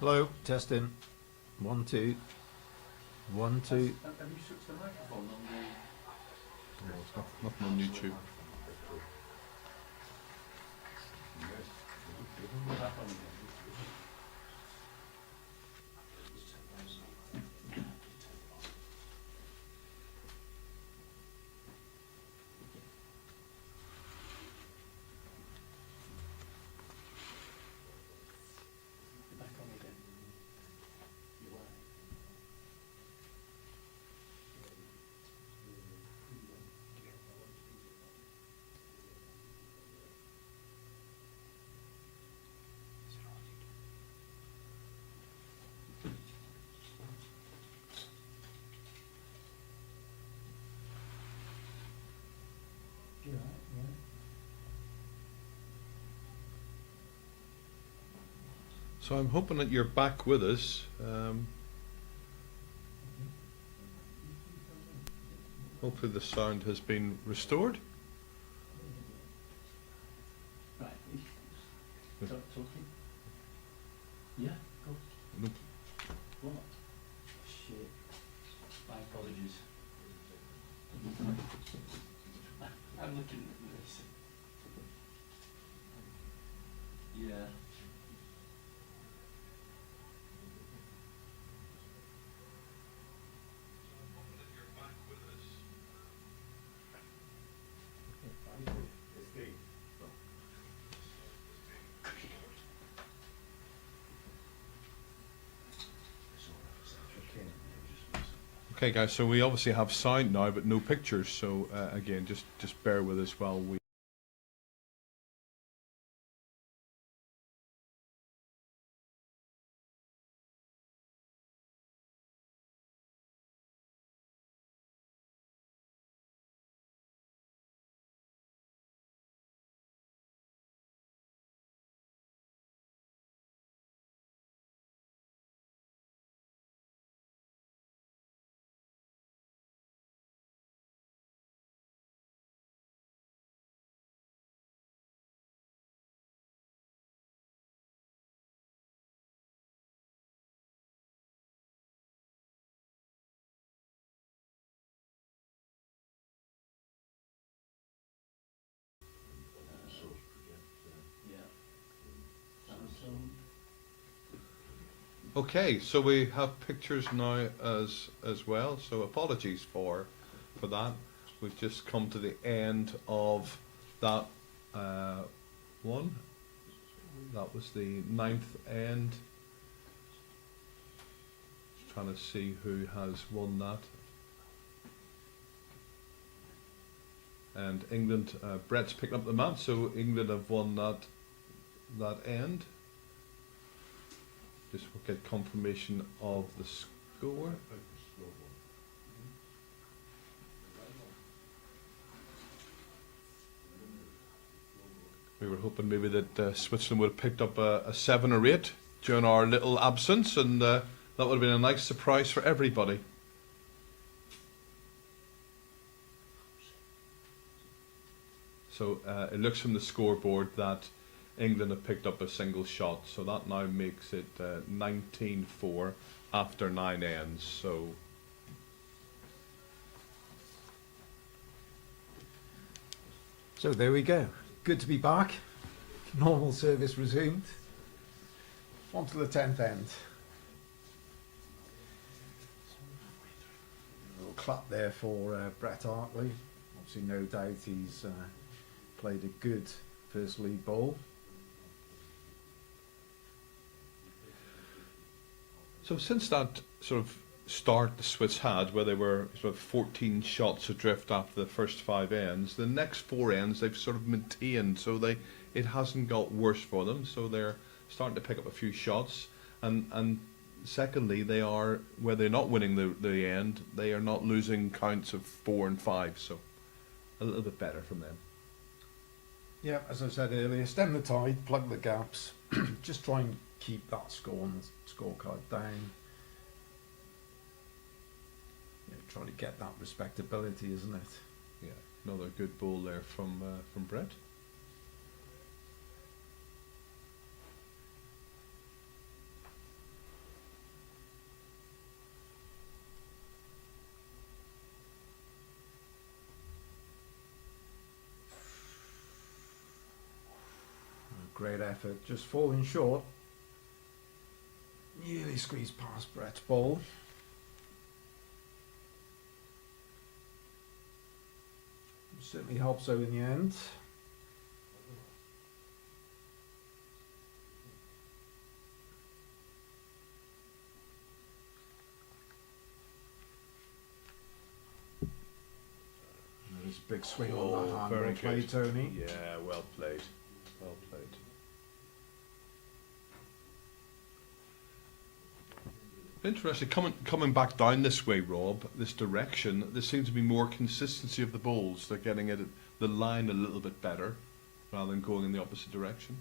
Hello, testing. 1, 2. 1, 2. Have you switched the microphone on the... No, it's nothing on YouTube. Back on again? Back on again. You are. You are, yeah. So I'm hoping that you're back with us. Hopefully the sound has been restored. Right. Talking? Yeah, go. Nope. What? Shit. My apologies. I'm looking at this. Yeah. Okay guys, so we obviously have sound now but no pictures, so again just bear with us while we Okay, so we have pictures now as well, so apologies for that. We've just come to the end of that one. That was the 9th end. Just trying to see who has won that. And England, Brett's picking up the match, so England have won that end. Just get confirmation of the score. We were hoping maybe that Switzerland would have picked up a 7 or 8 during our little absence, and that would have been a nice surprise for everybody. So it looks from the scoreboard that England have picked up a single shot, so that now makes it 19-4 after 9 ends. So there we go. Good to be back. Normal service resumed. On to the 10th end. clap there for Brett Hartley. Obviously, no doubt he's played a good first league bowl. So since that sort of start the Swiss had, where they were sort of 14 shots adrift after the first 5 ends, the next 4 ends they've sort of maintained, so it hasn't got worse for them, so they're starting to pick up a few shots, and secondly, they are, where they're not winning the end, they are not losing counts of 4 and 5, so a little bit better from them. Yeah, as I said earlier, stem the tide, plug the gaps, just try and keep that score on the scorecard down. Try to get that respectability, isn't it? Yeah, another good ball there from Brett. Great effort, just falling short. Nearly squeezed past Brett's ball. Certainly helps so in the end. There's a big swing on that hand. Very Well played, Tony. Yeah, well played. Well played. Interesting. Coming back down this way, Rob, this direction, there seems to be more consistency of the balls. They're getting it the line a little bit better, rather than going in the opposite direction.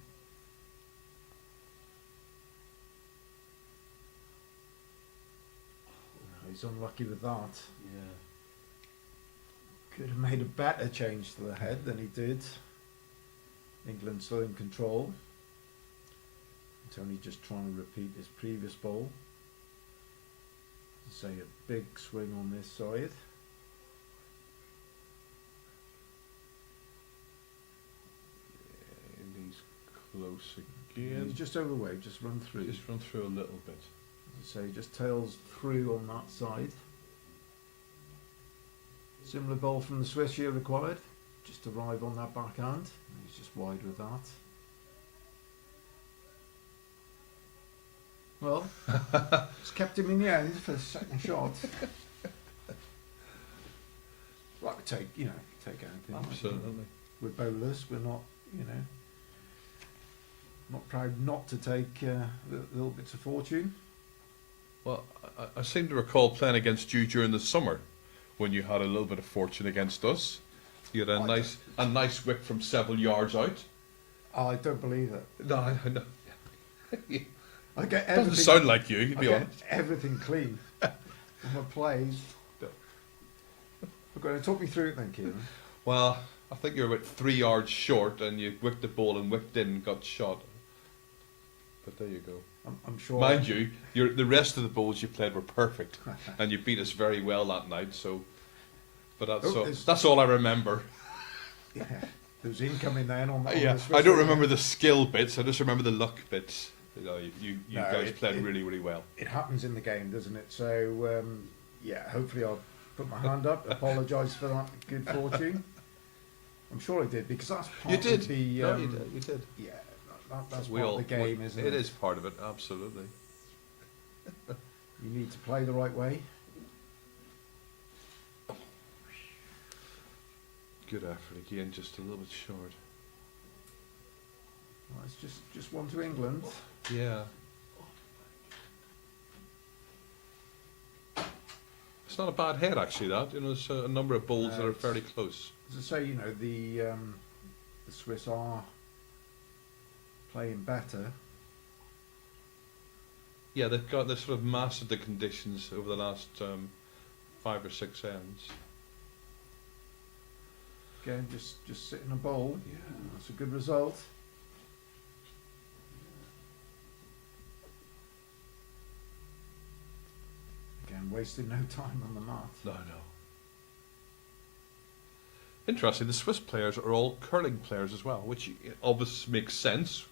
He's unlucky with that. Yeah. Could have made a better change to the head than he did. England still in control. Tony just trying to repeat his previous ball. Say a big swing on this side. Yeah, and he's close again. He's just overweight, just run through. Just run through a little bit. As I say, just tails through on that side. Similar ball from the Swiss here required. Just arrive on that backhand. He's just wide with that. Well, it's kept him in the end for the second shot. Well, take anything. Absolutely. We're bowlers. We're not, not proud not to take little bits of fortune. Well, I seem to recall playing against you during the summer, when you had a little bit of fortune against us. You had a nice wick from several yards out. I don't believe it. No, I know. I get Doesn't everything. sound like you, to I be get honest. everything clean. On my plays. Going to talk me through it then, Kieran. Well, I think you're about 3 yards short, and you whipped the ball and whipped in and got shot. But there you go. I'm sure. Mind you, the rest of the balls you played were perfect, and you beat us very well that night. So, but that's all I remember. Yeah, there was incoming then on Yeah, the Swiss I don't side. remember the skill bits. I just remember the luck bits. You No, guys played really, really well. It happens in the game, doesn't it? So, yeah, hopefully I'll put my hand up, apologise for that good fortune. I'm sure I did, because that's part You did. of the... No, you did. You did. Yeah, that's part of the game, isn't it? It is part of it, absolutely. You need to play the right way. Good effort again, just a little bit short. Well, it's just one to England. Yeah. It's not a bad head, actually, that. There's a number of balls that are fairly close. As I say, the Swiss are playing better. Yeah, they've sort of mastered the conditions over the last 5 or 6 ends. Again, just sit in a bowl. Yeah. That's a good result. Again, wasting no time on the mat. No. Interesting, the Swiss players are all curling players as well, which obviously makes sense,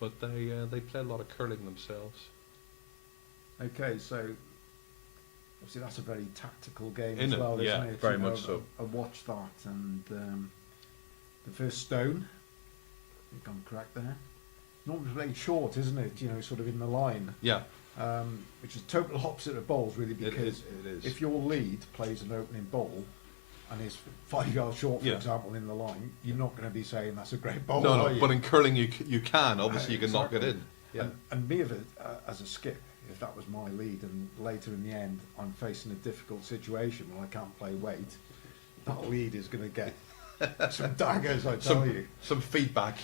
but they play a lot of curling themselves. Okay, so obviously that's a very tactical game Isn't as it? well, Yeah, isn't it? very You know, much so. I watched that, and the first stone, I think I'm correct there. Normally played short, isn't it? You know, sort of in the line, Yeah, which is total opposite of bowls, really, it because is. It is. if your lead plays an opening bowl and is 5 yards short, for Yeah. example, in the line, you're not going to be saying that's a great bowl, no, are no, you? but in curling you can. Obviously, you can knock it Exactly. in. Yeah. And me as a skip, if that was my lead, and later in the end I'm facing a difficult situation where I can't play weight, that lead is going to get some daggers, I tell you, Some feedback.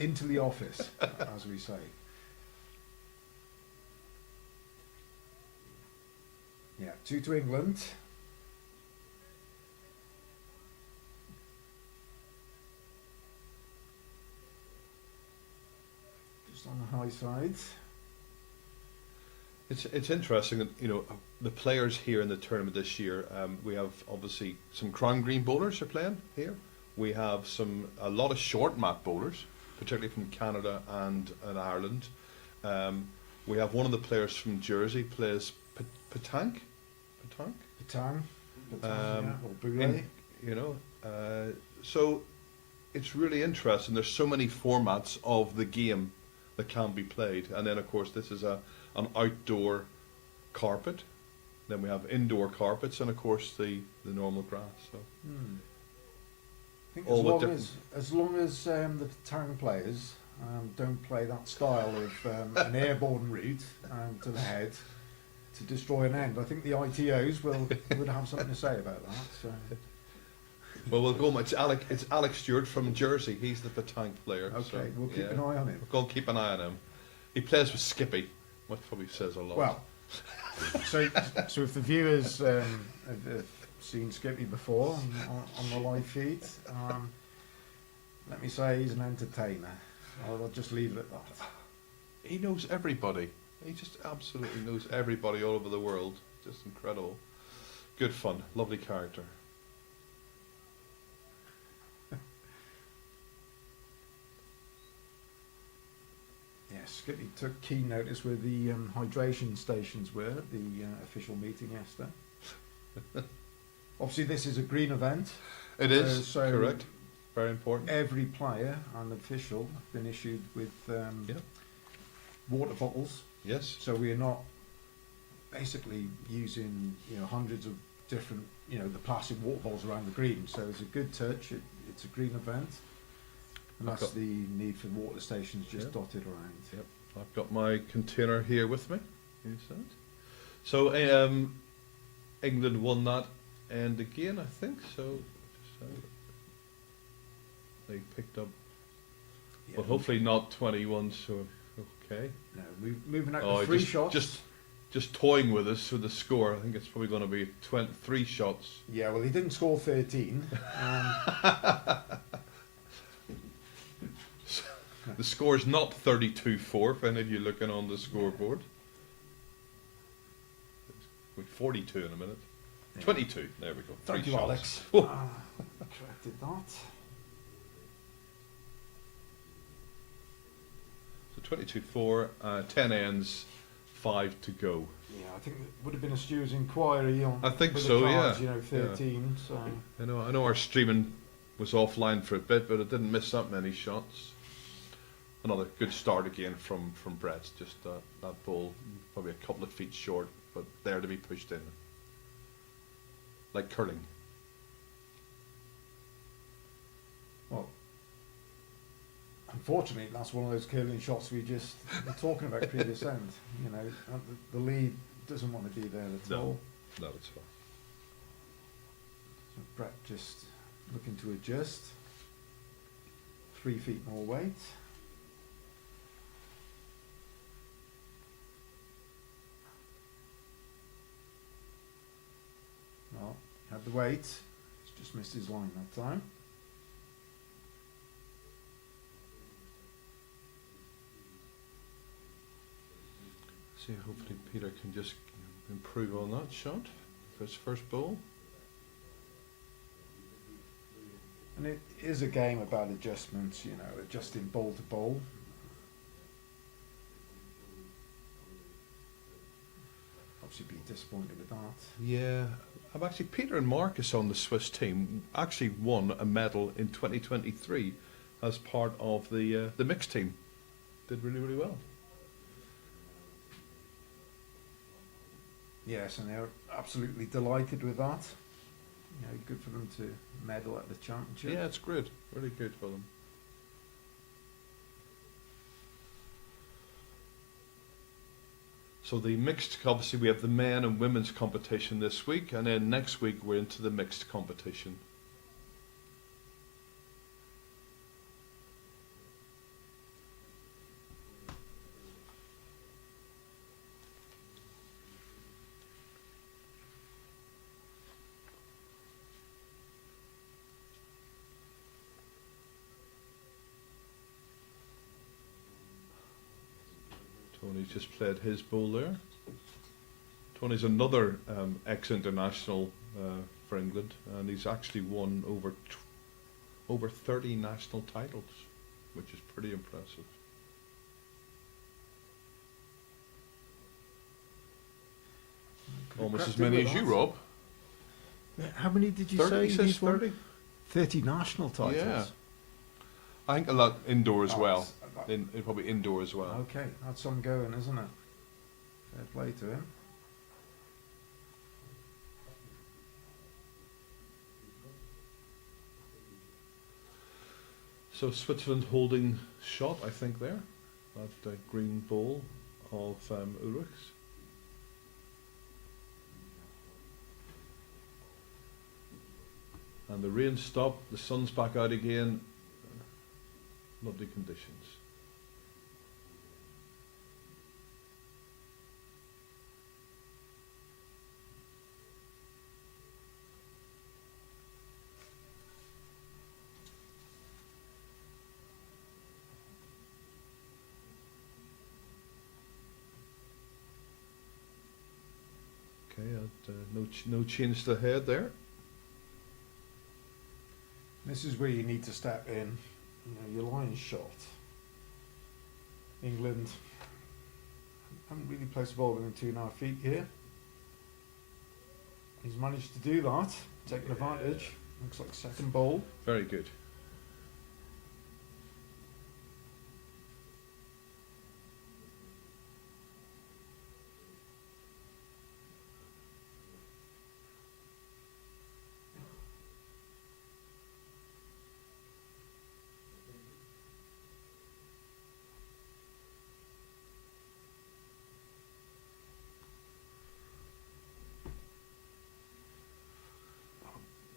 into the office, as we say. Yeah, 2 to England. Just on the high side. It's interesting that the players here in the tournament this year. We have obviously some crown green bowlers are playing here. We have a lot of short mat bowlers, particularly from Canada and Ireland. We have one of the players from Jersey plays petanque. Patang, Um, or boulet. So it's really interesting. There's so many formats of the game that can be played, and then of course this is an outdoor carpet. Then we have indoor carpets, and of course the normal grass. So I think all the as long as the Patang players don't play that style of an airborne route to the head to destroy an end, I think the ITOs would have something to say about that. So. well, we'll go. It's Alex Stewart from Jersey. He's the petanque player. Okay, so, we'll keep an eye on him. We're going to keep an eye on him. He plays with Skippy, which probably says a lot. Well, so if the viewers have seen Skippy before on the live feed, let me say he's an entertainer. I'll just leave it at that. He knows everybody. He just absolutely knows everybody all over the world. Just incredible. Good fun. Lovely character. Yes, Skippy took keen notice where the hydration stations were at the official meeting yesterday. Obviously, this is a green event. It is, so correct. Very important. Every player and official have been issued with water bottles. Yes. So we are not basically using hundreds of different the plastic water bottles around the green. So it's a good touch. It's a green event, and that's the need for water stations just dotted around. Yep. I've got my container here with me. Here's that. So England won that end again, I think. So they picked up. Yeah, Well, hopefully not 21. So okay. No, moving out to 3 shots. Just toying with us with the score. I think it's probably going to be 23 shots. Yeah, well, he didn't score 13. The score is not 32-4 for any of you looking on the scoreboard. It's 42 in a minute. Yeah. 22. There we go. Thank 3 you, shots. Alex. Oh. Corrected that. So 22-4, 10 ends, 5 to go. Yeah, I think it would have been a steward's inquiry on. I think with so, the cards, yeah. 13. So. I know our streaming was offline for a bit, but it didn't miss that many shots. Another good start again from Brett. Just that ball, probably a couple of feet short, but there to be pushed in. Like curling. Well, unfortunately, that's one of those curling shots we just were talking about previous end. The lead doesn't want to be there at all. No, it's fine. So Brett just looking to adjust. 3 feet more weight. Well, had the weight. He's just missed his line that time. See, hopefully Peter can just improve on that shot for his first ball. And it is a game about adjustments, adjusting ball to ball. Obviously be disappointed with that. Yeah, I'm actually Peter and Marcus on the Swiss team actually won a medal in 2023 as part of the mixed team. Did really, really well. Yes, and they're absolutely delighted with that. You know, good for them to medal at the championship. Yeah, it's good. Really good for them. So the mixed, obviously we have the men and women's competition this week, and then next week we're into the mixed competition. Tony's just played his bowl there. Tony's another ex-international for England, and he's actually won over 30 national titles, which is pretty impressive. Almost as many as you, Rob. How many did you 30, say? he says he's won? 30. 30 national titles. Yeah. I think a lot indoor as Oh, well. that's- Probably indoor as well. Okay, that's some going, isn't it? Fair play to him. So Switzerland holding shot, I think, there at the green bowl of Ulrichs. And the rain stopped, the sun's back out again. Lovely conditions. Okay, no change to the head there. This is where you need to step in. You know, your line's shot. England haven't really placed the ball within 2.5 feet here. He's managed to do that, taking advantage. Looks like second ball. Very good.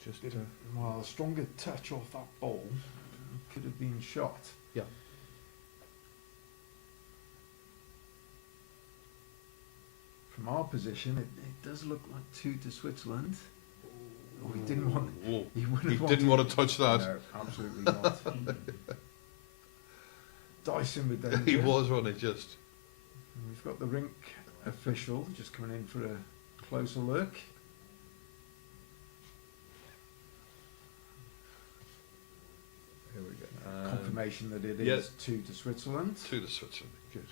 Just Well, a stronger touch off that ball could have been shot. Yeah. From our position, it does look like 2 to Switzerland. Oh, he didn't want. Whoa. He wouldn't He have didn't wanted- want to touch that. No, absolutely not. Dyson with danger. He was on it just. And we've got the rink official just coming in for a closer look. Here we go. Confirmation that it is yes. 2 to Switzerland. 2 to Switzerland. Good.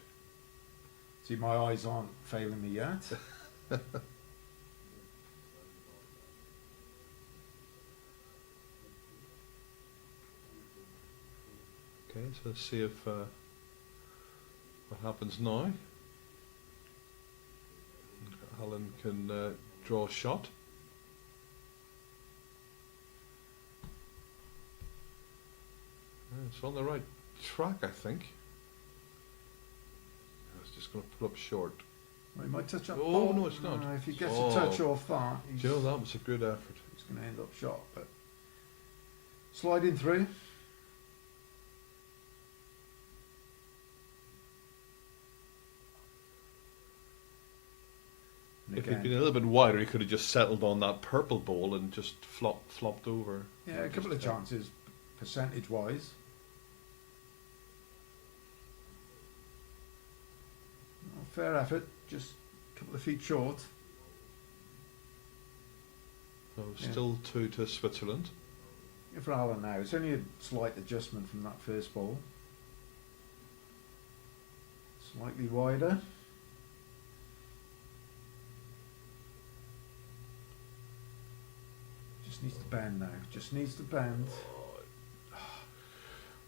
See, my eyes aren't failing me yet. Okay, so let's see if what happens now. Alan can draw a shot. It's on the right track, I think. It's just going to pull up short. Well, he might touch up. Oh, no, it's not. If he gets Oh. a touch off that, he's, Joe, that was a good effort. he's going to end up shot. But sliding through. And If he'd again, been a little bit wider, he could have just settled on that purple ball and just flopped over. yeah, a couple of chances, percentage-wise. Well, fair effort, just a couple of feet short. So Yeah. still 2 to Switzerland. Yeah, for Alan now, it's only a slight adjustment from that first ball. Slightly wider. Just needs to bend now. Just needs to bend.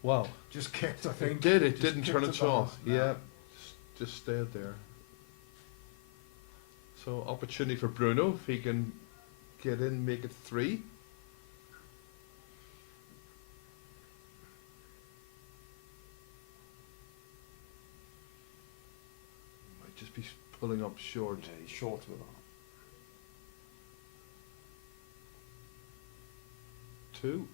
Wow. Just kicked, I think. It did. It Just didn't turn kicked it the ball. off. No. Yeah. Just stayed there. So opportunity for Bruno if he can get in, make it 3. Might just be pulling up short. Yeah, he's short with that. 2.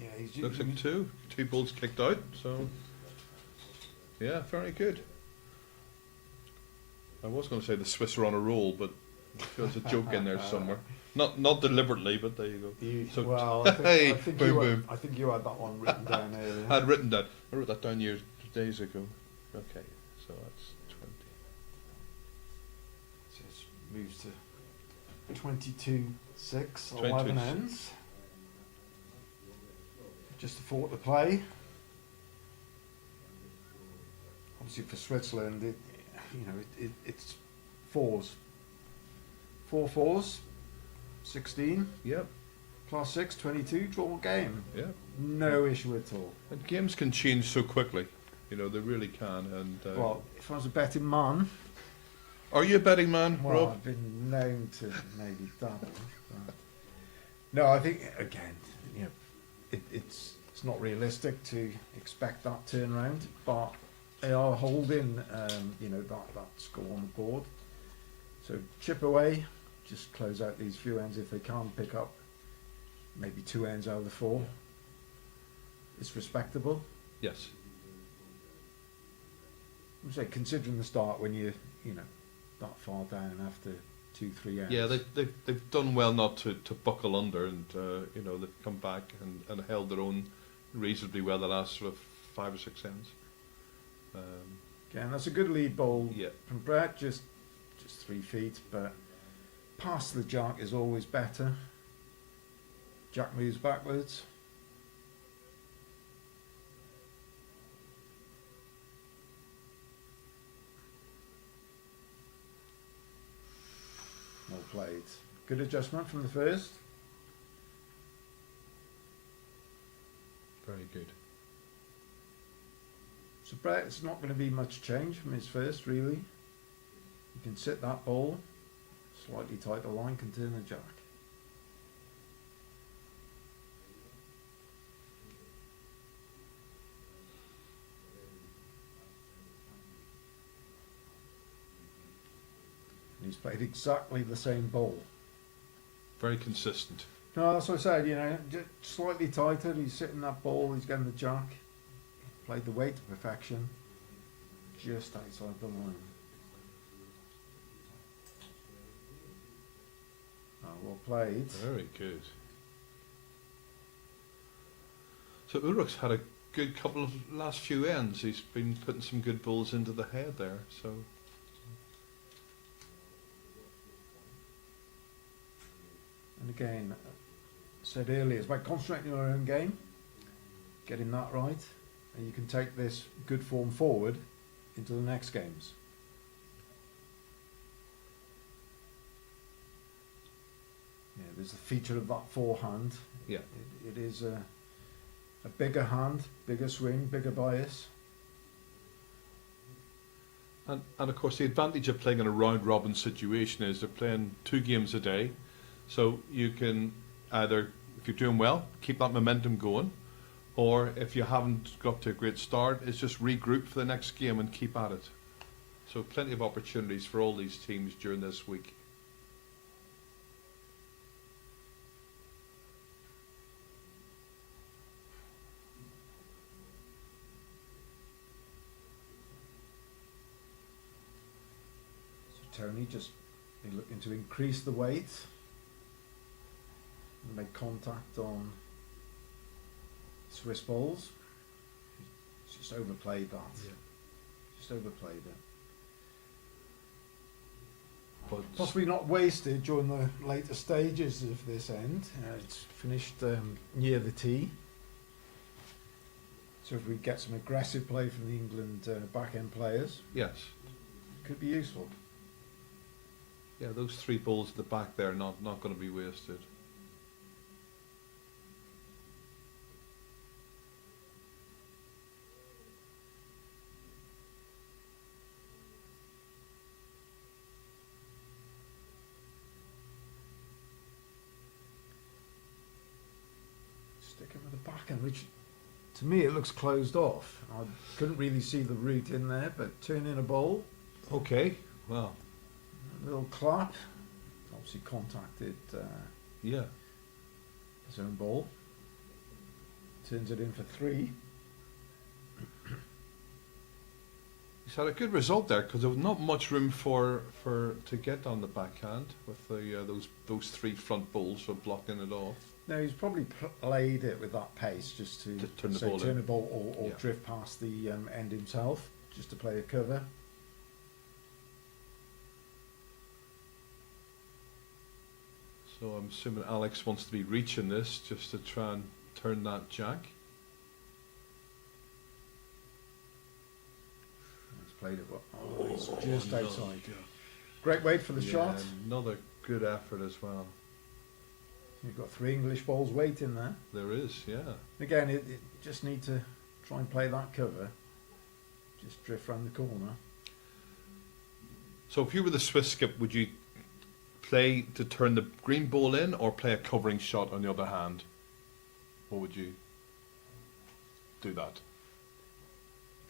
Yeah, he's Looks like 2. 2 balls kicked out. So yeah, very good. I was going to say the Swiss are on a roll, but there's a joke in there somewhere. Not deliberately, but there you go. So well, hey, I think boom, you boom. I think you had that one written down earlier. I had written that. I wrote that down days ago. Okay, so that's 20. So it moves to 22-6, 22. 11 ends. Just a 4 to play. Obviously for Switzerland, it's 4s. 4 4s, 16, Yep, plus 6, 22, draw game. yeah. No issue at all. And games can change so quickly. You know, they really can. And Well, if I was a betting man, are you a betting man, well, Rob? I've been known to maybe dabble. But no, I think, again, it's not realistic to expect that turnaround, but they are holding, that score on the board. So chip away, just close out these few ends if they can't pick up maybe 2 ends out of the 4. It's respectable. Yes. I'm saying, considering the start when you're, that far down after 2-3 ends. Yeah, they've done well not to buckle under, and they've come back and held their own reasonably well the last sort of 5 or 6 ends. Again, that's a good lead ball Yeah. from Brett, just 3 feet, but past the jack is always better. Jack moves backwards. Well played. Good adjustment from the first. Very good. So Brett, it's not going to be much change from his first, really. You can sit that ball, slightly tighter line, can turn the jack. And he's played exactly the same ball. Very consistent. No, that's what I said, just slightly tighter, he's sitting that ball, he's getting the jack. Played the weight to perfection, just outside the line. Well played. Very good. So Ulrich's had a good couple of last few ends. He's been putting some good balls into the head there. So And again, said earlier, it's about concentrating on your own game, getting that right, and you can take this good form forward into the next games. Yeah, there's a feature of that forehand. yeah, It is a bigger hand, bigger swing, bigger bias. and of course the advantage of playing in a round robin situation is they're playing 2 games a day, so you can either, if you're doing well, keep that momentum going, or if you haven't got to a great start, it's just regroup for the next game and keep at it. So plenty of opportunities for all these teams during this week. So Tony just be looking to increase the weight and make contact on Swiss balls. He's just overplayed that. Yeah. Just overplayed it. But Possibly not wasted during the later stages of this end. It's finished near the tee. So if we get some aggressive play from the England back-end players, yes, could be useful. yeah, those 3 balls at the back there not going to be wasted. backhand, which to me it looks closed off. I couldn't really see the root in there, but turn in a bowl, Okay. Well, a little clap. Obviously contacted yeah. his own ball. Turns it in for 3. He's had a good result there because there was not much room for to get on the backhand with the those 3 front balls for blocking it off. No, he's probably played it with that pace just to turn the say ball turn in. the ball or Yeah. drift past the end himself, just to play a cover. So I'm assuming Alex wants to be reaching this just to try and turn that jack. He's played it well. Oh, he's just no. outside. Great weight for the Yeah, shot. Another good effort as well. You've got 3 English balls waiting there. There is, yeah. Again, it just need to try and play that cover. Just drift round the corner. So if you were the Swiss skip, would you play to turn the green ball in or play a covering shot on the other hand? Or would you do that?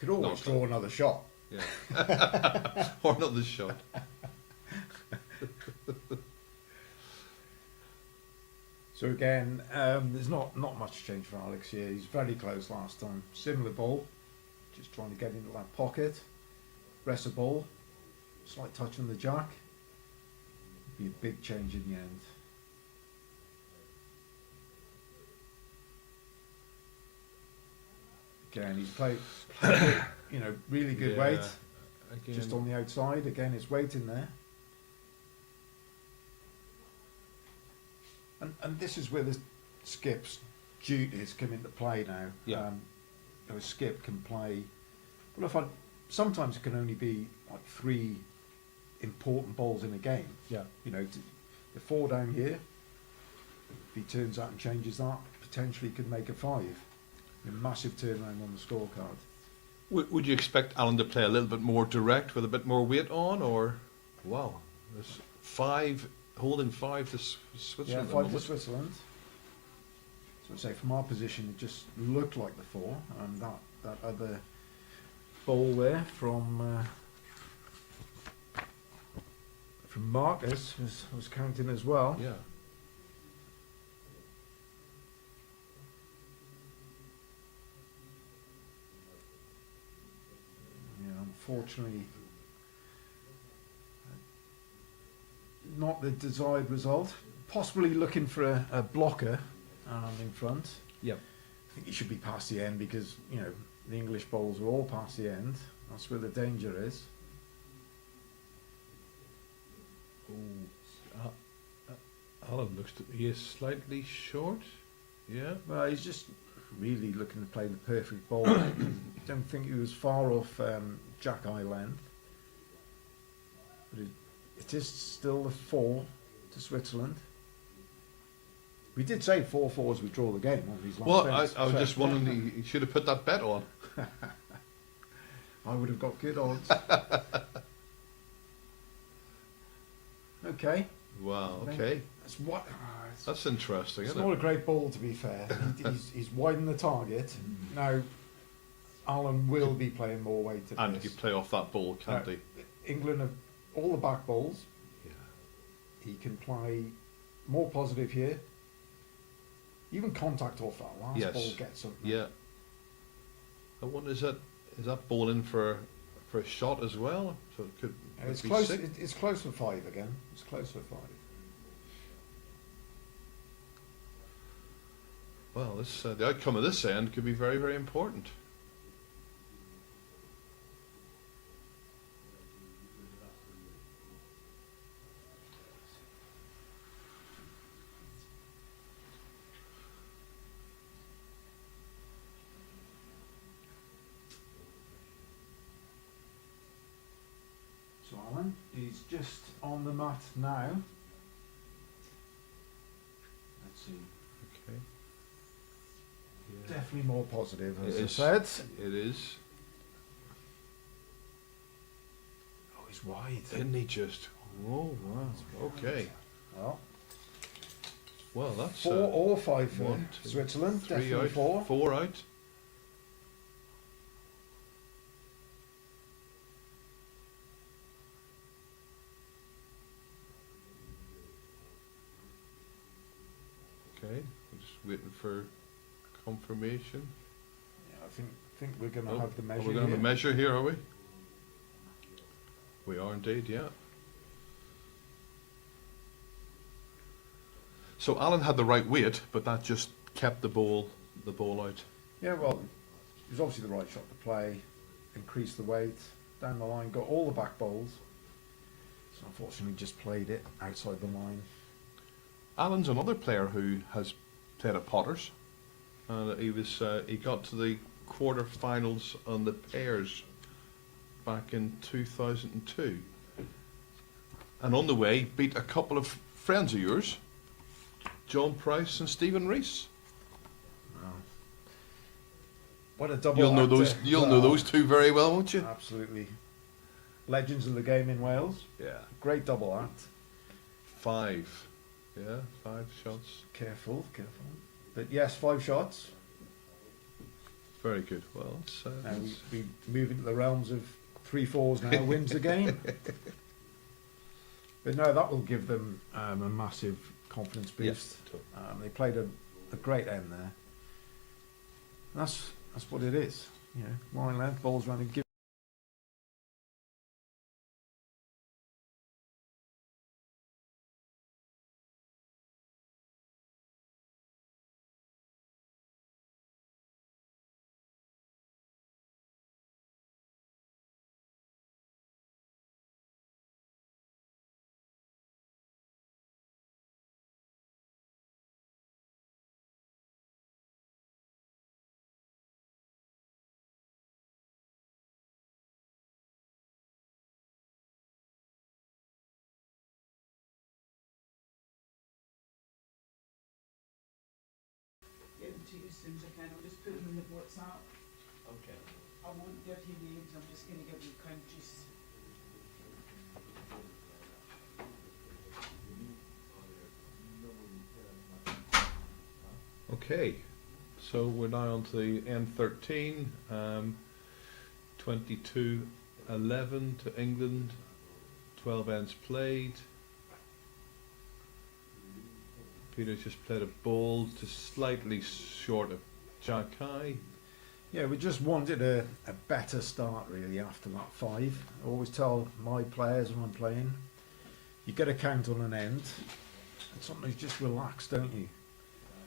You could always No, draw another shot. Yeah. Or another shot. So again, there's not much change for Alex here. He's very close last time. Similar ball, just trying to get into that pocket. Rest the ball, slight touch on the jack. Be a big change in the end. Again, he's played you know, really good Yeah, weight. Again, Just on the outside. Again, his weight in there. And this is where the skip's duties come into play now. Yeah. A skip can play. Well, if I sometimes it can only be like 3 important balls in a game. yeah. You know, the 4 down here. If he turns out and changes that, potentially could make a 5. A massive turnaround on the scorecard. Would you expect Alan to play a little bit more direct with a bit more weight on, or wow, there's 5 holding 5 to Yeah, Switzerland. 5 to Switzerland. So I'd say from our position, it just looked like the 4, and that other ball there from Marcus was counting as well. Yeah. Yeah, unfortunately, not the desired result. Possibly looking for a blocker in front. Yep. I think he should be past the end because, you know, the English bowls are all past the end. That's where the danger is. Oh, Alan looks to he is slightly short. Yeah. Well, he's just really looking to play the perfect bowl. Don't think he was far off jack eye length. But it is still the 4 to Switzerland. We did say 4-4s would draw the game on these last Well, bets. I was just wondering, he should have put that bet on. I would have got good odds. Okay. Wow. Okay. That's what. That's interesting, It's isn't not it? a great ball, to be fair. He's widened the target. Now, Alan will be playing more weight at And this. he play off that ball, can't No. he? England have all the back balls. Yeah. He can play more positive here. Even contact off that last Yes. ball gets something. Yeah. I wonder, is that ball in for a shot as well? So it could It's be close. 6. It's close for 5 again. It's close for 5. Well, this the outcome of this end could be very, very important. So Alan, he's just on the mat now. Let's see. Okay. Yeah. Definitely more positive, as It I is. said. It is. Oh, he's wide. Isn't he just? Oh wow. Okay. Well, Well, that's 4 or 5 for 1, 2, Switzerland. 3 Definitely out, 4. 4 out. Okay, we're just waiting for confirmation. Yeah, I think we're going to Oh, have the measure we're going to here. have a measure here, are we? We are indeed, yeah. So Alan had the right weight, but that just kept the ball out. Yeah, well, it was obviously the right shot to play. Increased the weight down the line, got all the back bowls. So unfortunately, just played it outside the line. Alan's another player who has played at Potters. He got to the quarter-finals on the pairs back in 2002, and on the way beat a couple of friends of yours, John Price and Stephen Rees. Wow. What a double! You'll know act those. there. You'll know those two very well, won't you? Absolutely, legends of the game in Wales. Yeah. Great double act. 5. Yeah, 5 shots. Careful. But yes, 5 shots. Very good. Well, it's, Now we move into the realms of 3-4s now. Wins the game. But no, that will give them a massive confidence boost. Yeah. They played a great end there. And that's what it is. You know, line length, balls around and give. Get them to you as soon as I can. I'll just put them in the WhatsApp. Okay. I won't give you names. I'm just going to give you countries. Okay, so we're now on to the N13, 22-11 to England, 12 ends played. Peter's just played a ball just slightly short of Jack High. Yeah, we just wanted a better start really after that 5. I always tell my players when I'm playing, you get a count on an end, and sometimes just relax, don't you?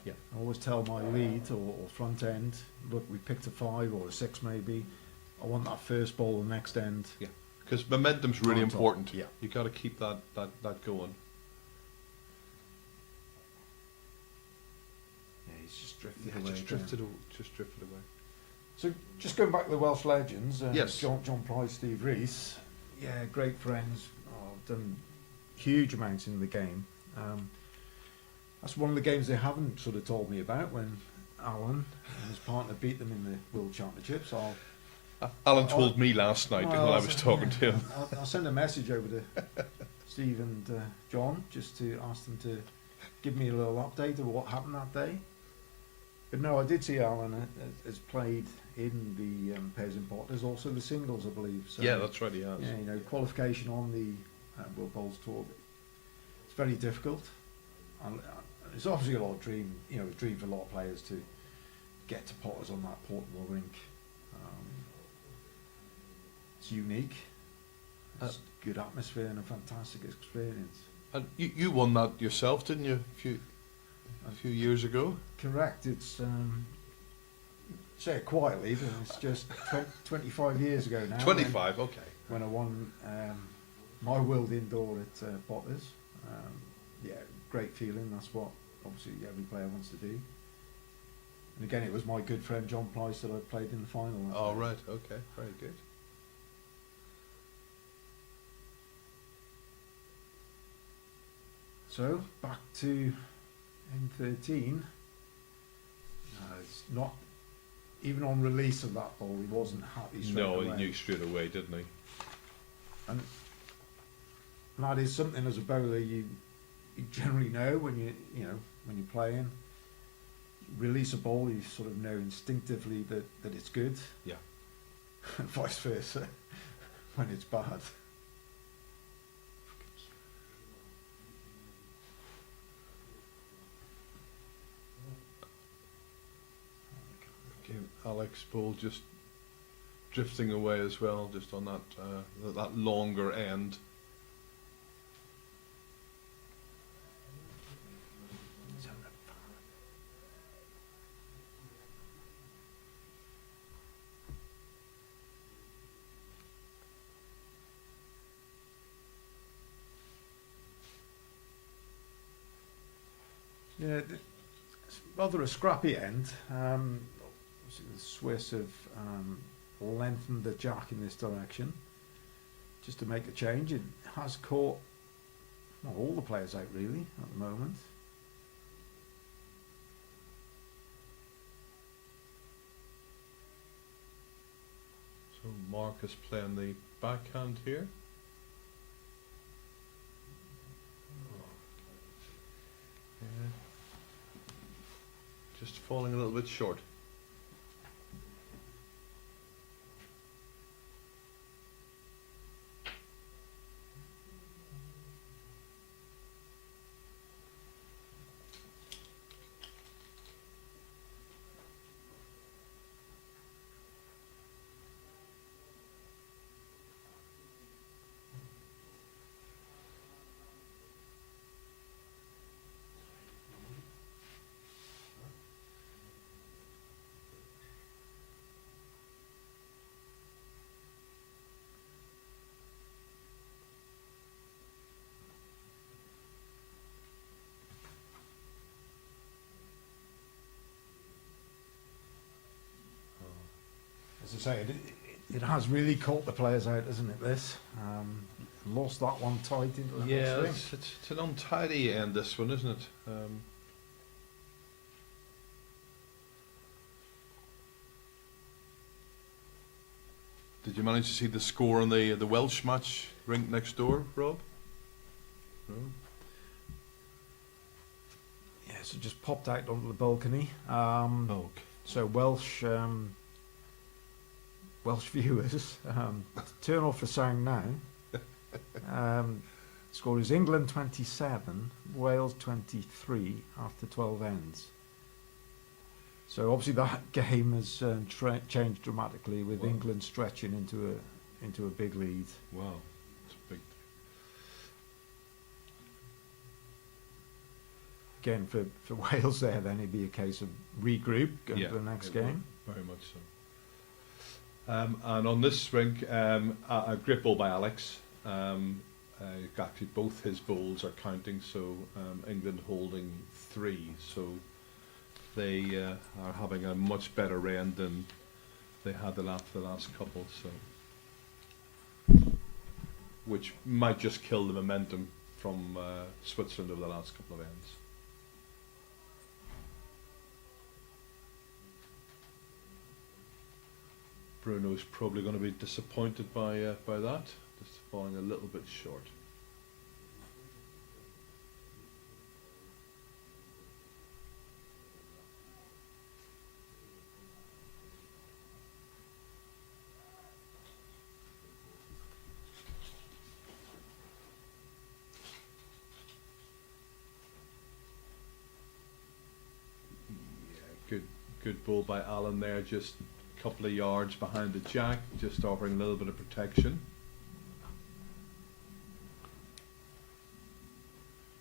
Yeah. I always tell my lead or front end, look, we picked a 5 or a 6 maybe. I want that first ball the next end. Yeah, because momentum's really On top. important. Yeah. You got to keep that going. Yeah, he's just drifted Yeah, away. just drifted away. So just going back to the Welsh legends, Yes. John Price, Steve Rees, yeah, great friends. Done huge amounts in the game. That's one of the games they haven't sort of told me about when Alan and his partner beat them in the World Championships. Alan told me last night Well, when I was talking to him. I'll send a message over to Steve and John just to ask them to give me a little update of what happened that day. But no, I did see Alan has played in the pairs and pot. There's also the singles, I believe. So, Yeah, that's right, he has. yeah, you know, qualification on the World Bowls Tour. It's very difficult. It's obviously a lot of dream, you know, a dream for a lot of players to get to Potters on that portable rink. It's unique. It's good atmosphere and a fantastic experience. And you won that yourself, didn't you? A few years ago. Correct. It's say it quietly, but it's just 25 years ago now. 25, okay. When I won my World Indoor at Potters. Yeah, great feeling. That's what obviously every player wants to do. And again, it was my good friend John Price that I played in the final. Oh, right, okay, very good. So back to N13. It's not even on release of that ball. He wasn't happy straight No, away. he knew straight away, didn't he? And that is something as a bowler you you generally know when when you're playing. Release a ball, you sort of know instinctively that it's good. Yeah. And vice versa when it's bad. Again, Alex ball just drifting away as well, just on that that longer end. Yeah, it's rather a scrappy end. Obviously the Swiss have lengthened the jack in this direction just to make a change. It has caught all the players out really at the moment. So Marcus playing the backhand here. Yeah. Just falling a little bit short. As I say, it has really caught the players out, hasn't it? This lost that one tight into the Yeah, string. it's an untidy end, this one, isn't it? Did you manage to see the score on the Welsh match rink next door, Rob? No? Yeah, so just popped out onto the balcony. Okay. So Welsh viewers, turn off the sound now. Score is England 27, Wales 23 after 12 ends. So obviously that game has changed dramatically with Wow. England stretching into a big lead. Wow, it's a big. Again, for Wales there, then it'd be a case of regroup, going to the next it would, game. very much so. And on this rink, a great ball by Alex. Actually, both his bowls are counting, so England holding 3. So they are having a much better end than they had the last couple. So, which might just kill the momentum from Switzerland over the last couple of ends. Bruno's probably going to be disappointed by that, just falling a little bit short. Yeah, good ball by Alan there, just couple of yards behind the jack, just offering a little bit of protection.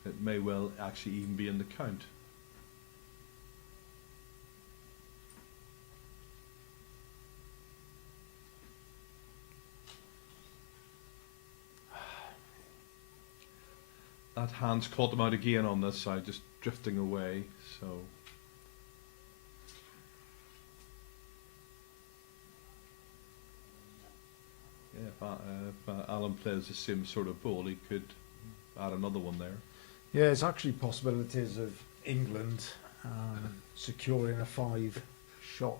It may well actually even be in the count. That hand's caught them out again on this side, just drifting away, so. If Alan plays the same sort of ball, he could add another one there. Yeah, there's actually possibilities of England securing a 5-shot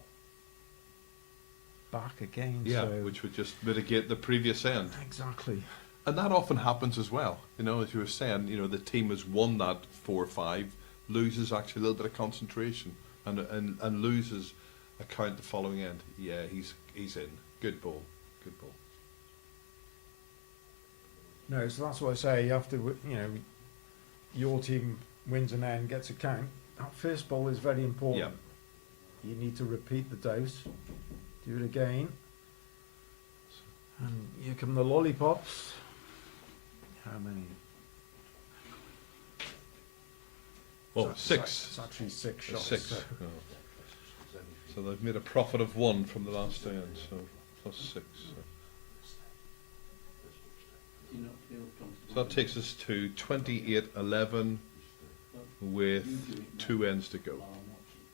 back again. Yeah, so which would just mitigate the previous end. exactly. And that often happens as well. You know, as you were saying, you know, the team has won that 4-5, loses actually a little bit of concentration, and loses a count the following end. Yeah, he's in. Good ball. Good ball. No, so that's what I say. You have to, you know, your team wins an end, gets a count. That first ball is very important. Yeah. You need to repeat the dose. Do it again. And here come the lollipops. How many? Well, So 6. It's actually 6 shots. 6. So. Oh. So they've made a profit of 1 from the last end, so plus 6. So. Do you not feel comfortable? So that takes us to 28-11 with 2 ends to go. While I'm watching.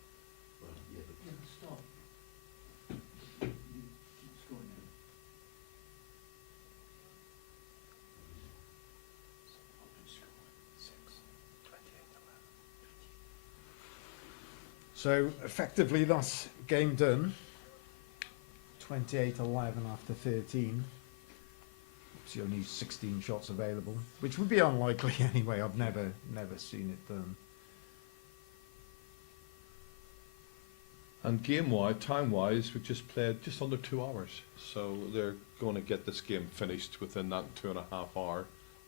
Yeah, stop. You keep scoring now. So effectively that's game done. 28-11 after 13. Obviously only 16 shots available, which would be unlikely anyway. I've never seen it done. And game-wise, time-wise, we just played just under 2 hours. So they're going to get this game finished within that 2.5 hour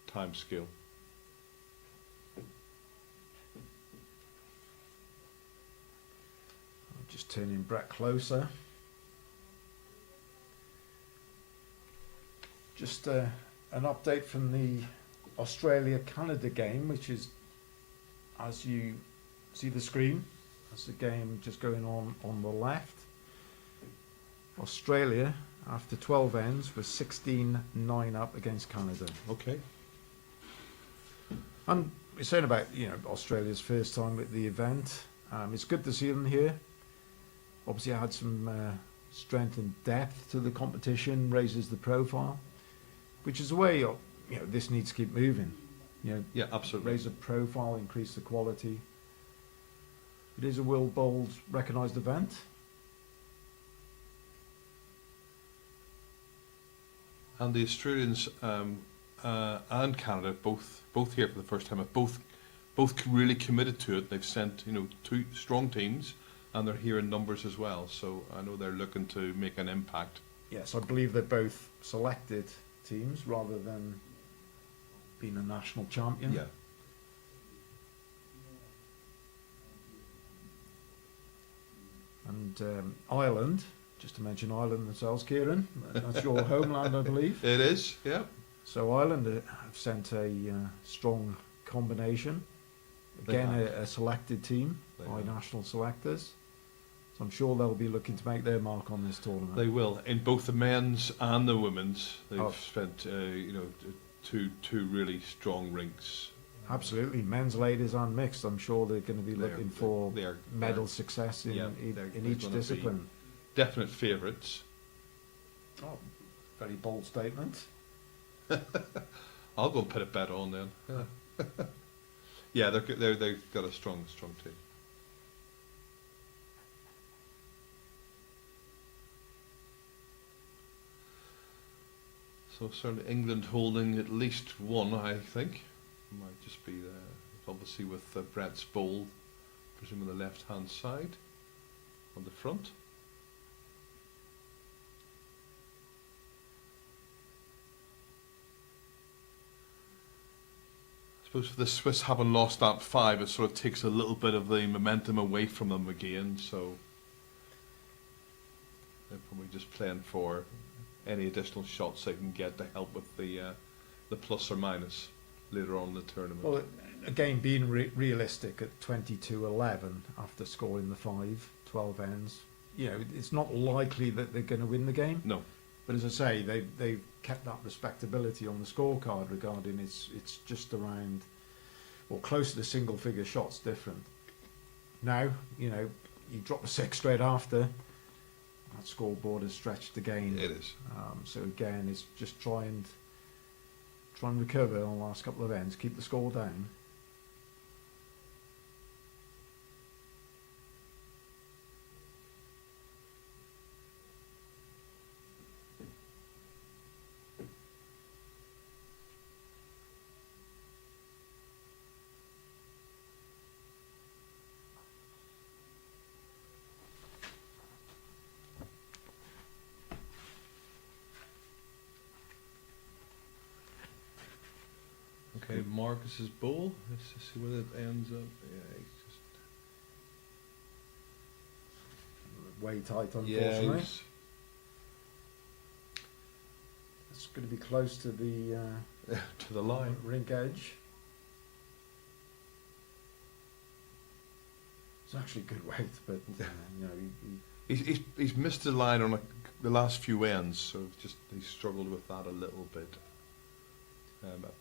time scale. Just turning Brett closer. Just an update from the Australia-Canada game, which is, as you see the screen, that's the game just going on the left. Australia, after 12 ends, was 16-9 up against Canada. Okay. And we're saying about, you know, Australia's first time at the event. It's good to see them here. Obviously, I had some strength and depth to the competition, raises the profile, which is the way, you know, this needs to keep moving. You know, Yeah, absolutely. raise the profile, increase the quality. It is a World Bowls recognised event. And the Australians and Canada both here for the first time have both really committed to it. They've sent, you know, 2 strong teams, and they're here in numbers as well. So I know they're looking to make an impact. Yes, I believe they're both selected teams rather than being a national champion. Yeah. And Ireland, just to mention Ireland themselves, Kieran, that's your homeland, I believe. It is. Yeah. So Ireland have sent a strong combination. They Again, have. a selected team They by have. national selectors. So I'm sure they'll be looking to make their mark on this tournament. They will in both the men's and the women's. They've Oh. spent you know two really strong rinks. Absolutely, men's, ladies, and mixed. I'm sure they're going to be looking for They are medal success in, yeah, in, they're in each gonna be discipline. definite favourites. Oh, very bold statement. I'll go and put a bet on then. Yeah, yeah, they've got a strong team. So certainly England holding at least one, I think. Might just be obviously with Brett's bowl, presumably the left hand side on the front. I suppose for the Swiss having lost that 5, it sort of takes a little bit of the momentum away from them again, so they're probably just playing for any additional shots they can get to help with the plus or minus later on in the tournament. Well, again, being realistic at 22-11 after scoring the 12 ends, you know, it's not likely that they're going to win the game. No. But as I say, they've kept that respectability on the scorecard regarding it's just around, well, close to single figure shots different. Now, you know, you drop a 6 straight after, that scoreboard is stretched again. It is. So again, it's just try and recover on the last couple of ends, keep the score down. Okay, Marcus's ball. Let's just see where it ends up. Yeah, he's just Way tight, yeah, unfortunately. he's It's going to be close to the to the line. rink edge. It's actually good weight, but you know, He's missed the line on the last few ends, so he's struggled with that a little bit.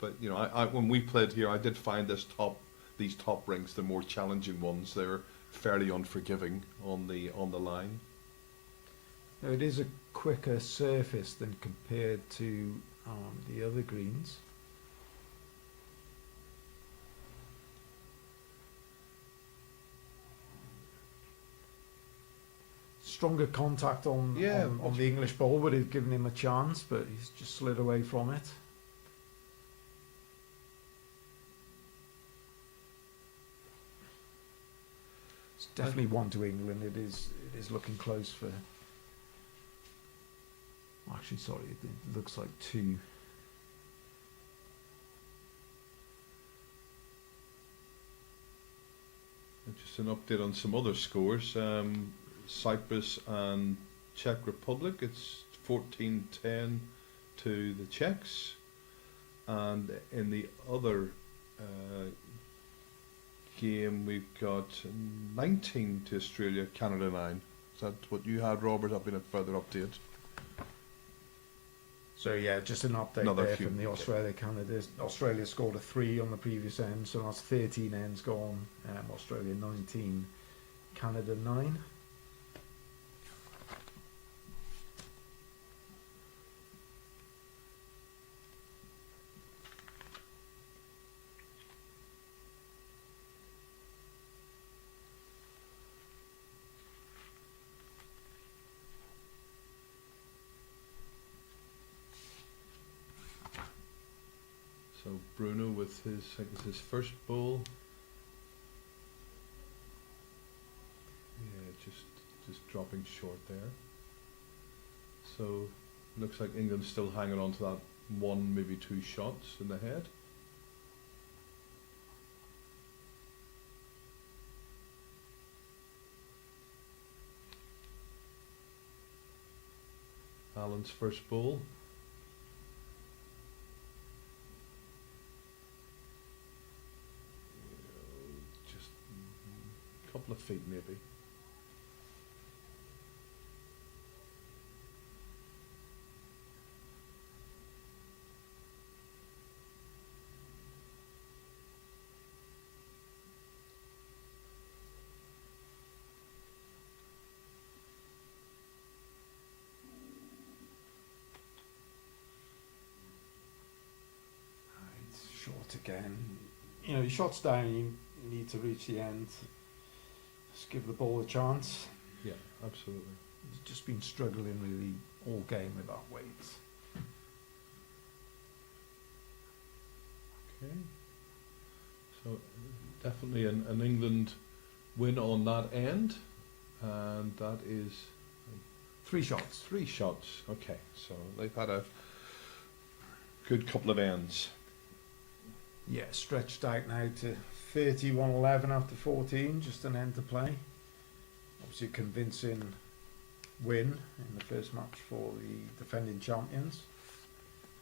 But you know, I when we played here, I did find these top rinks, the more challenging ones, they're fairly unforgiving on the line. no, it is a quicker surface than compared to the other greens. Stronger contact on the English ball would have given him a chance, but he's just slid away from it. It's definitely one to England. It is looking close for. Actually, sorry, it looks like two. And just an update on some other scores. Cyprus and Czech Republic, it's 14-10 to the Czechs. And in the other game, we've got 19 to Australia, Canada 9. Is that what you had, Robert? I've been a further update. So yeah, just an update Another there few, from the okay. Australia-Canada. Australia scored a 3 on the previous end, so that's 13 ends gone. Australia 19, Canada 9. So Bruno with his, I think it's his first ball. Yeah, just dropping short there. So looks like England's still hanging on to that one, maybe two shots in the head. Alan's first ball. Just a couple of feet maybe. It's short again. You know, your shot's down, you need to reach the end. Just give the ball a chance. Yeah, absolutely. He's just been struggling really all game with that weight. Okay. So definitely an England win on that end, and that is 3 shots. 3 shots. Okay, so they've had a good couple of ends. Yeah, stretched out now to 31-11 after 14, just an end to play. Obviously a convincing win in the first match for the defending champions.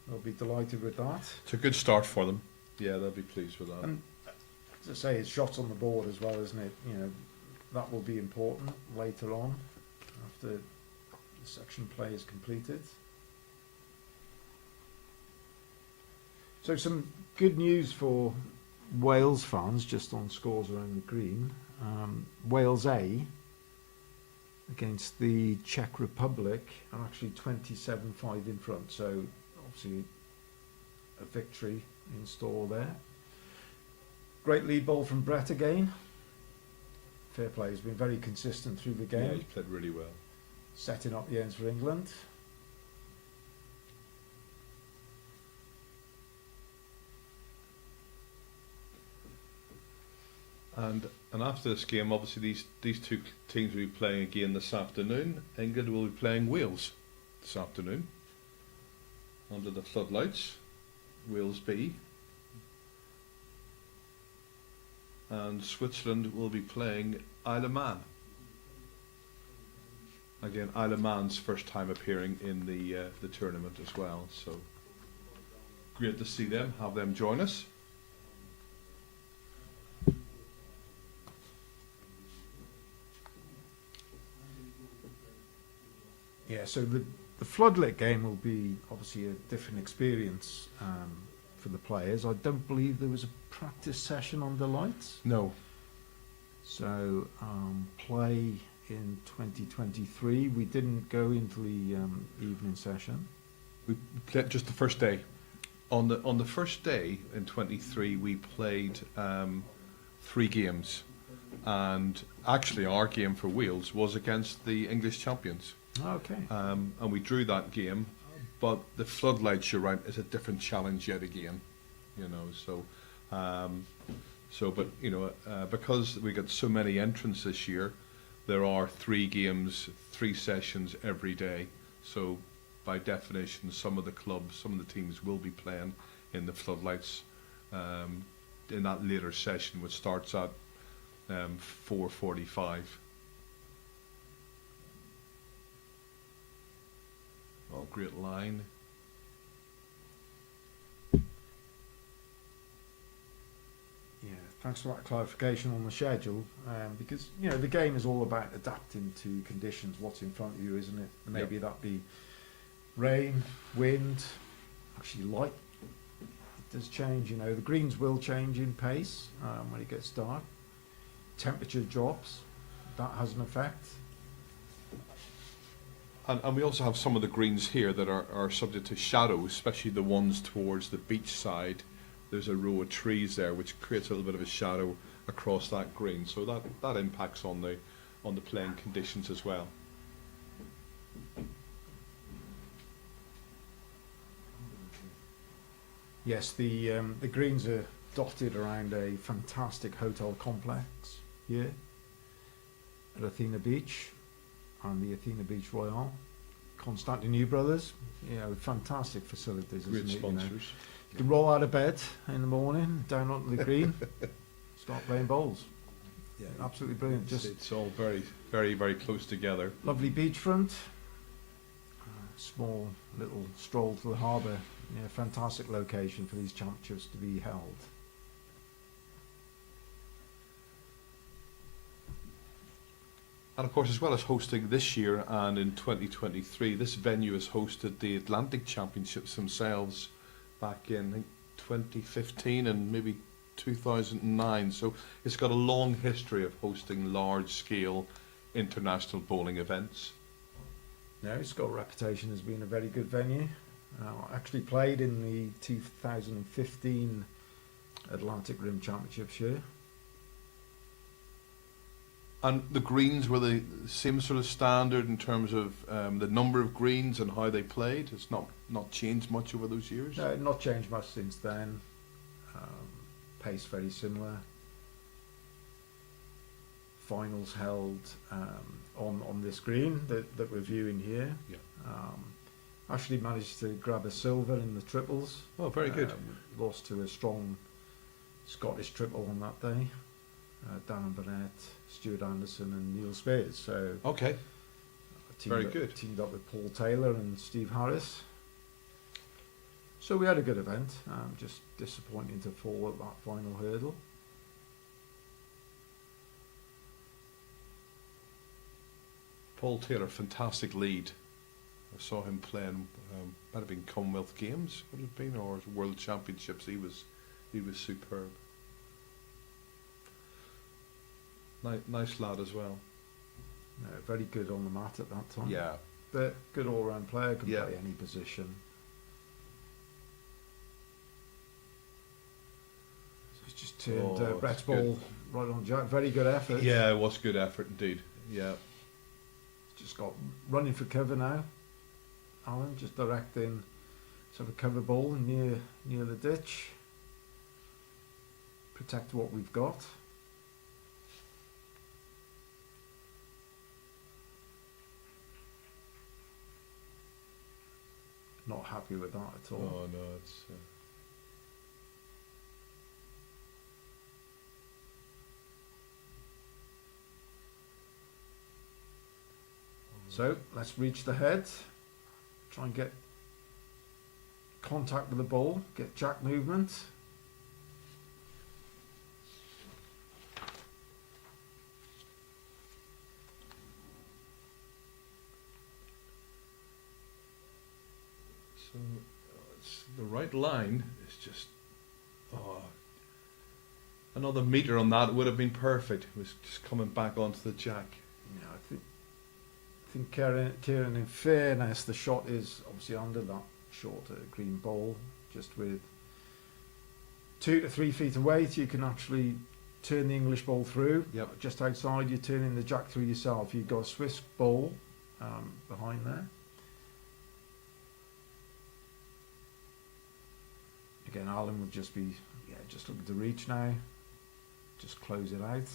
They'll be delighted with that. It's a good start for them. Yeah, they'll be pleased with that. And as I say, it's shots on the board as well, isn't it? You know, that will be important later on after the section play is completed. So some good news for Wales fans, just on scores around the green. Wales A against the Czech Republic are actually 27-5 in front, so obviously a victory in store there. Great lead ball from Brett again. Fair play, he's been very consistent through the game. Yeah, he's played really well. Setting up the ends for England. And after this game, obviously these two teams will be playing again this afternoon. England will be playing Wales this afternoon under the floodlights. Wales B. and Switzerland will be playing Isle of Man. Again, Isle of Man's first time appearing in the tournament as well, so great to see them, have them join us. Yeah, so the floodlit game will be obviously a different experience for the players. I don't believe there was a practice session on the lights. No. So play in 2023, we didn't go into the evening session. We played just the first day. On the first day in 23, we played 3 games, and actually our game for Wales was against the English champions. Okay. And we drew that game, but the floodlights, you're right, is a different challenge yet again, you know. But you know, because we got so many entrants this year, there are 3 games, 3 sessions every day. So by definition, some of the clubs, some of the teams will be playing in the floodlights in that later session, which starts at 4:45. Oh, great line. Yeah, thanks for that clarification on the schedule, because you know the game is all about adapting to conditions, what's in front of you, isn't it? Maybe that be rain, wind, actually light. It does change, you know. The greens will change in pace when it gets dark. Temperature drops, that has an effect. And we also have some of the greens here that are subject to shadow, especially the ones towards the beach side. There's a row of trees there which creates a little bit of a shadow across that green, so that impacts on the playing conditions as well. Yes, the greens are dotted around a fantastic hotel complex here at Athena Beach, and the Athena Beach Royale. Constantly New Brothers, you know, fantastic facilities, Great isn't it? sponsors. You know? You can roll out of bed in the morning, down onto the green, start playing bowls. Yeah, Absolutely brilliant. Just it's all very, very, very close together. lovely beachfront, small little stroll to the harbour. Yeah, fantastic location for these championships to be held. And of course, as well as hosting this year and in 2023, this venue has hosted the Atlantic Championships themselves back in, I think, 2015 and maybe 2009. So it's got a long history of hosting large-scale international bowling events. No, it's got a reputation as being a very good venue. I actually played in the 2015 Atlantic Rim Championships year. And the greens were the same sort of standard in terms of the number of greens and how they played. It's not changed much over those years. No, not changed much since then. Pace very similar. Finals held on this green that we're viewing here. Yeah. Actually managed to grab a silver in the triples. Oh, very good. Lost to a strong Scottish triple on that day. Darren Burnett, Stuart Anderson and Neil Spears. So Okay. Very up, good. Teamed up with Paul Taylor and Steve Harris. So we had a good event. Just disappointing to fall at that final hurdle. Paul Taylor, fantastic lead. I saw him playing, might have been Commonwealth Games, would it have been, or World Championships. He was superb. Nice lad as well. Very good on the mat at that time. Yeah. But good all-round player, can Yeah. play any position. So he's just turned Brett's it's good. ball right on Jack. Very good effort. Yeah, it was good effort indeed. Yeah. He's just got running for cover now. Alan just directing sort of cover ball near the ditch. Protect what we've got. Not happy with that at all. Oh no, it's. So let's reach the head, try and get contact with the ball, get jack movement. So it's the right line is just another meter on that would have been perfect. It was just coming back onto the jack. Yeah, I think Kieran, in fairness, the shot is obviously under that short green ball, just with 2 to 3 feet away, you can actually turn the English ball through. Yep. Just outside, you're turning the jack through yourself. You've got a Swiss ball behind there. Again, Alan would just be, just looking to reach now. Just close it out.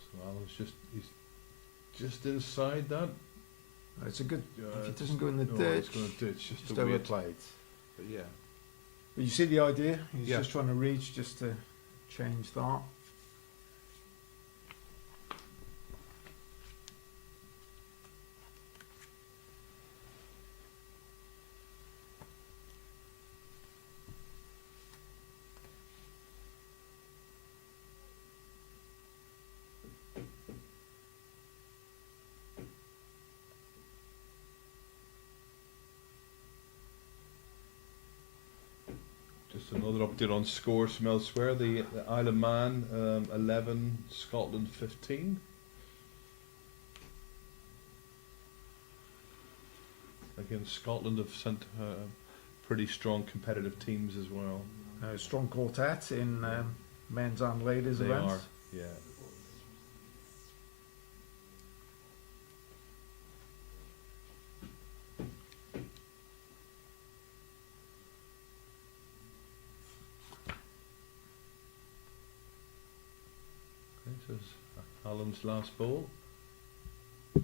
So Alan's he's just inside that. It's a good. If it It's- doesn't go in the no, ditch, it's going to ditch just just a bit. overplayed. But yeah. But you see the idea? He's Yeah. just trying to reach, just to change that. Just another update on scores from elsewhere. The Isle of Man 11, Scotland 15. Again, Scotland have sent pretty strong competitive teams as well. Strong quartet in men's and ladies They events. are, yeah. This is Alan's last ball. He's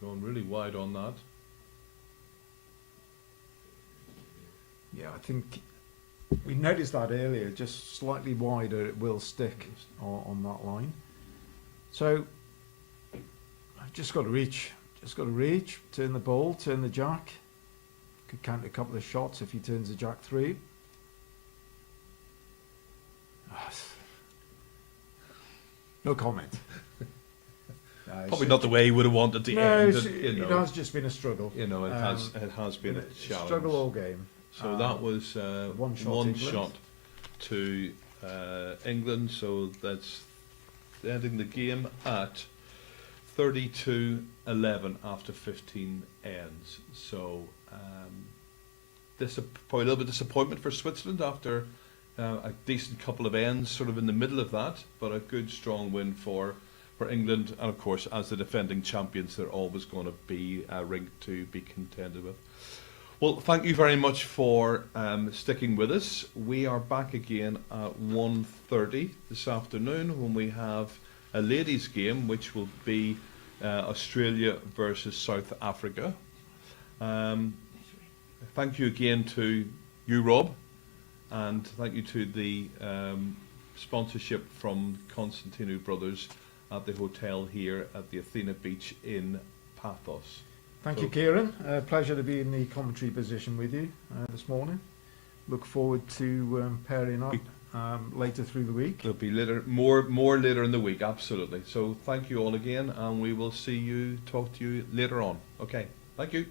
gone really wide on that. Yeah, I think we noticed that earlier. Just slightly wider, it will stick on that line. So I've just got to reach. Just got to reach. Turn the ball. Turn the jack. Could count a couple of shots if he turns the jack through. No comment. Probably not the way he would have wanted to No, end it's- it, you it know. has just been a struggle. You know, it has been a Been challenge. struggle all game. So that was one shot one England. shot to England. So that's ending the game at 32-11 after 15 ends. So this probably a little bit of disappointment for Switzerland after a decent couple of ends, sort of in the middle of that, but a good strong win for England. And of course, as the defending champions, they're always going to be a ring to be contended with. Well, thank you very much for sticking with us. We are back again at 1:30 this afternoon when we have a ladies' game, which will be Australia versus South Africa. Thank you again to you, Rob, and thank you to the sponsorship from Constantino Brothers at the hotel here at the Athena Beach in Paphos. Thank So- you, Kieran. Pleasure to be in the commentary position with you this morning. Look forward to pairing up later through the week. There'll be more later in the week, absolutely. So thank you all again, and we will talk to you later on. Okay, thank you.